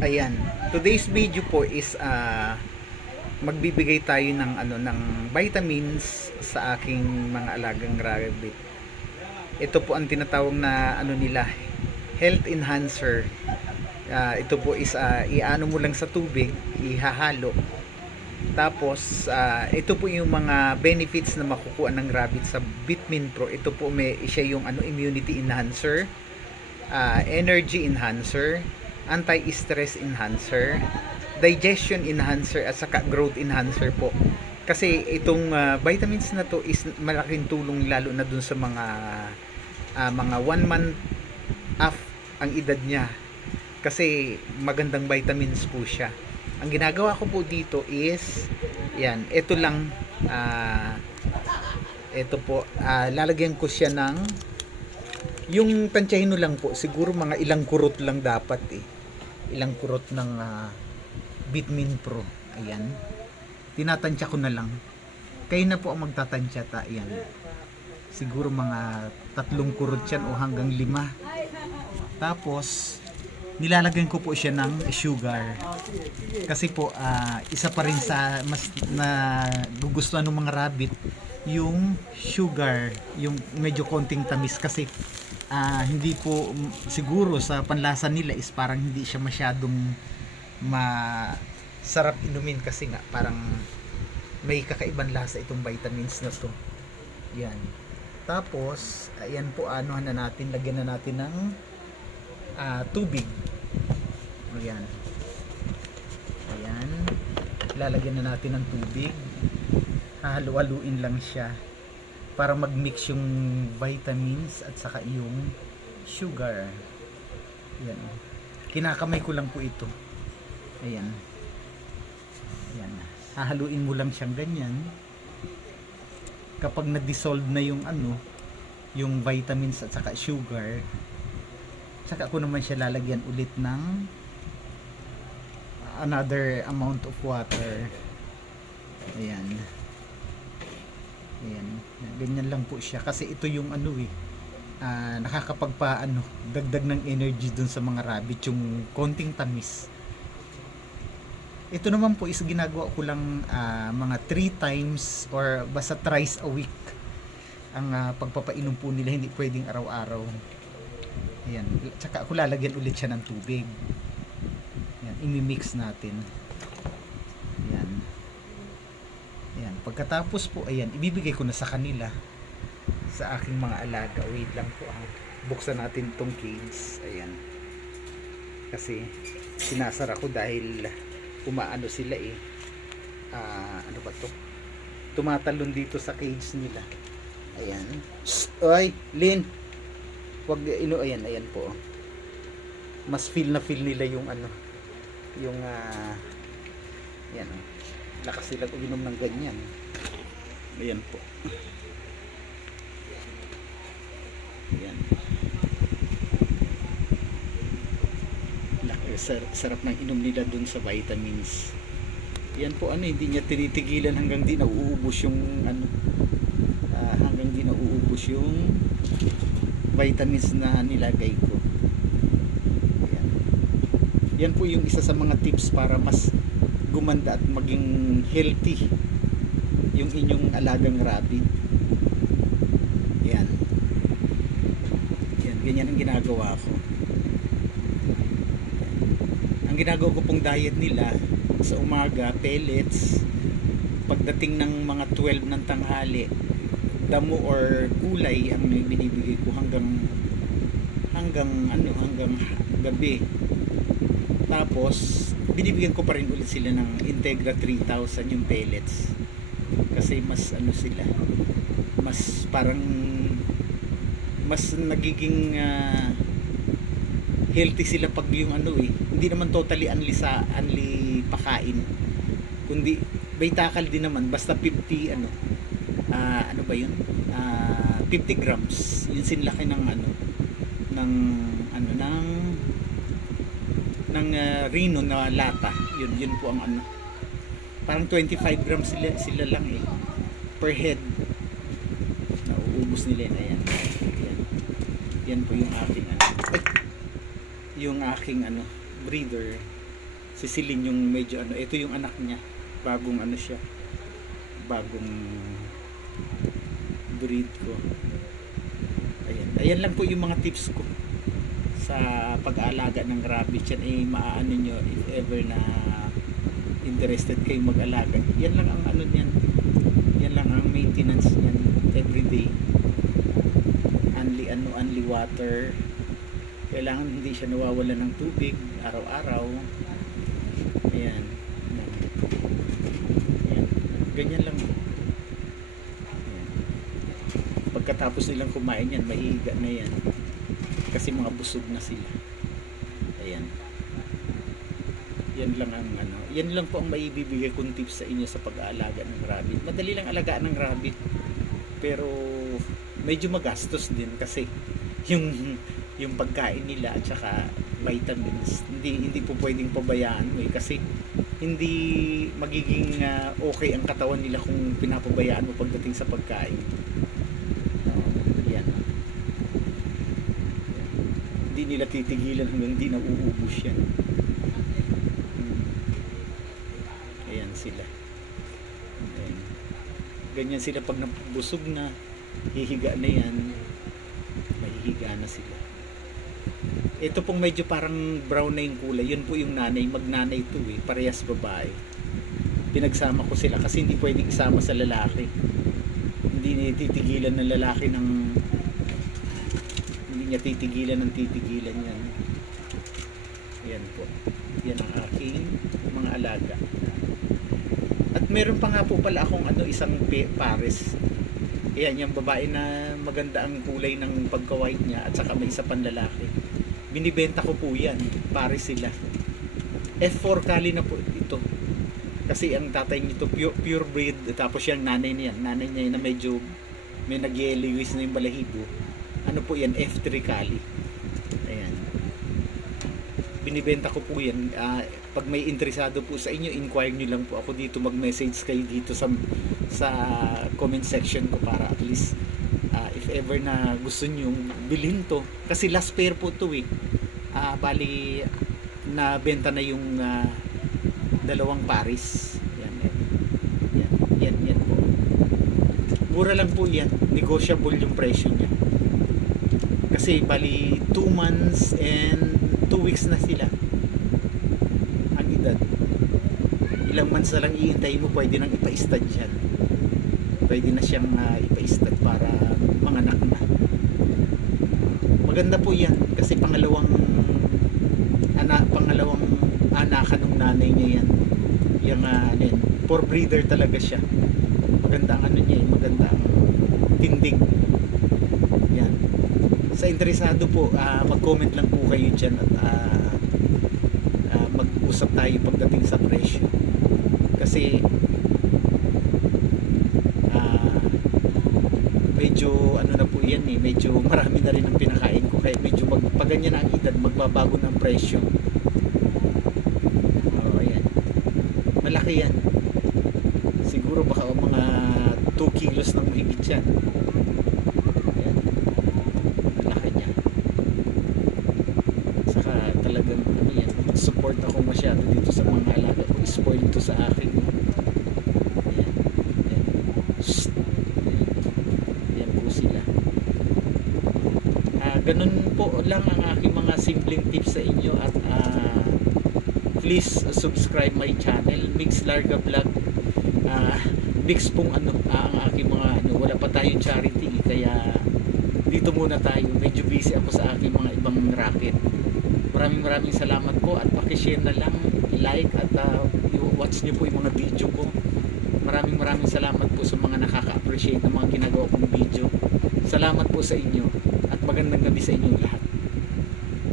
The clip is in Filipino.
Ayan. Today's video po is magbibigay tayo ng vitamins sa aking mga alagang rabbit. Ito po ang tinatawag na nila, health enhancer. Ito po is iano mo lang sa tubig, ihahalo. Tapos ito po yung mga benefits na makukuha ng rabbit sa Vitamin Pro. Ito po siya yung immunity enhancer, energy enhancer, anti-stress enhancer, digestion enhancer at saka growth enhancer po. Kasi itong vitamins na to is malaking tulong lalo na dun sa mga 1 month off ang edad niya. Kasi magandang vitamins po siya. Ang ginagawa ko po dito is yan, ito lang ito po, lalagyan ko siya ng yung tansyahin lang po, siguro mga ilang kurot lang dapat ilang kurot ng Vitamin Pro. Ayan, tinatansya ko na lang, kayo na po ang magtatansya. Ayan, siguro mga 3 kurot yan o hanggang 5. Tapos nilalagyan ko po siya ng sugar kasi po isa pa rin sa mas na gugustuhan ng mga rabbit yung sugar, yung medyo konting tamis kasi hindi po siguro sa panlasa nila is parang hindi siya masyadong masarap inumin kasi nga parang may kakaibang lasa itong vitamins na to. Yan. Tapos ayan po, anuhan na natin, lagyan na natin ng tubig. Ayan. Ayan. Lalagyan na natin ng tubig. Hahalu-haluin lang siya para mag-mix yung vitamins at saka yung sugar. Ayan. Kinakamay ko lang po ito. Ayan. Ayan. Hahaluin mo lang siyang ganyan. Kapag na-dissolve na yung yung vitamins at saka sugar, saka ko naman siya lalagyan ulit ng another amount of water. Ayan. Ayan. Ganyan lang po siya kasi ito yung nakakapagpa dagdag ng energy dun sa mga rabbit, yung konting tamis. Ito naman po is ginagawa ko lang mga 3 times or basta thrice a week ang pagpapainom po nila, hindi pwedeng araw-araw. Ayan, tsaka ako lalagyan ulit siya ng tubig. Ayan, imi-mix natin. Ayan. Ayan, pagkatapos po, ayan, ibibigay ko na sa kanila, sa aking mga alaga. Wait lang po, buksan natin tong cage. Ayan. Kasi sinasara ko dahil umaano sila ano ba to? Tumatalon dito sa cage nila. Ayan. Oy, Lin. Wag ayan po. Mas feel nila yung yung yan. Lakas sila uminom ng ganyan. Ayan po. Ayan. Sarap ng inom nila dun sa vitamins. Yan po hindi niya tinitigilan hanggang di nauubos yung hanggang di nauubos yung vitamins na nilagay ko. Ayan. Yan po yung isa sa mga tips para mas gumanda at maging healthy yung inyong alagang rabbit. Yan. Yan, ganyan ang ginagawa ko. Ang ginagawa ko pong diet nila sa umaga, pellets. Pagdating ng mga 12 ng tanghali, damo or gulay ang binibigay ko hanggang gabi. Tapos binibigyan ko pa rin ulit sila ng Integra 3000, yung pellets. Kasi mas sila, mas parang mas nagiging healthy sila pag yung hindi naman totally unli pakain, kundi baitakal din naman, basta 50 ano ba yun, 50 grams yun sinlaki ng ng Rino na lata. Yun po ang parang 25 grams sila lang per head. Nauubos nila yan. Ayan. Yan po yung aking yung aking breeder. Si Celine yung medyo ano, ito yung anak niya. Bagong ano siya, bagong breed ko. Ayan. Ayan lang po yung mga tips ko sa pag-aalaga ng rabbit. Yan ay maaano nyo if ever na interested kayo mag-alaga. Yan lang ang ano niyan. Yan lang ang maintenance niyan everyday. Only water. Kailangan hindi siya nawawala ng tubig araw-araw. Ayan. Ayan. Ganyan lang. Ayan. Pagkatapos nilang kumain yan, mahihiga na yan. Kasi mga busog na sila. Ayan. Yan lang ang ano. Yan lang po ang maibibigay kong tips sa inyo sa pag-aalaga ng rabbit. Madali lang alagaan ng rabbit. Pero medyo magastos din kasi yung pagkain nila at saka vitamins hindi po pwedeng pabayaan mo kasi hindi magiging okay ang katawan nila kung pinapabayaan mo pagdating sa pagkain. Yan. Hindi nila titigilan hanggang hindi nauubos yan. Ayan sila. Ayan. Ganyan sila pag nabusog na, hihiga na yan, mahihiga na sila. Ito pong medyo parang brown na yung kulay, yun po yung nanay, magnanay ito parehas babae. Pinagsama ko sila kasi hindi pwedeng isama sa lalaki. Hindi niya titigilan ng lalaki hindi niya titigilan yan. Yan po. Yan ang aking mga alaga. At meron pa nga po pala akong isang pares. Ayan, yung babae na maganda ang kulay ng pagka-white niya at saka may isa pang lalaki. Binibenta ko po yan. Pares sila. F4 kali na po ito. Kasi ang tatay nito pure breed. Tapos yung nanay niya. Nanay niya na medyo may nag-yellowish na yung balahibo. Ano po yan? F3 kali. Ayan. Binibenta ko po yan. Pag may interesado po sa inyo, inquire nyo lang po ako dito. Mag-message kayo dito sa comment section ko para at least if ever na gusto nyo bilhin to. Kasi last pair po to bali na benta na yung dalawang pares. Yan po. Mura lang po yan. Negotiable yung presyo niya. Kasi bali 2 months and 2 weeks na sila ang edad. Ilang months na lang iintay mo, pwede nang ipa-stud yan. Pwede na siyang ipa-stud para manganak na. Maganda po yan kasi pangalawang anakan ng nanay niya yan. Yung for breeder talaga siya. Maganda ang niya, maganda ang tindig. Yan. Sa interesado po, mag-comment lang po kayo dyan at mag-usap tayo pagdating sa presyo. Kasi medyo na po yan medyo marami na rin ang pinakain ko kaya medyo pag ganyan ang edad magbabago ng presyo. Ayan. Malaki yan. Siguro baka mga 2 kilos ng mahigit yan. Ayan. Malaki niya. Saka talagang yan, support ako masyado dito sa mga alaga ko. Spoil to sa akin. Ayan. Ayan. Shhh. Ayan po sila. Ganun po lang ang aking mga simpleng tips sa inyo at please subscribe my channel Mix Larga Vlog. Mix pong ang aking mga wala pa tayong charity kaya dito muna tayo, medyo busy ako sa aking mga ibang racket. Maraming salamat po at paki-share na lang, like at watch niyo po yung mga video ko. Maraming salamat po sa mga nakaka-appreciate ng mga ginagawa kong video. Salamat po sa inyo at magandang gabi sa inyo lahat.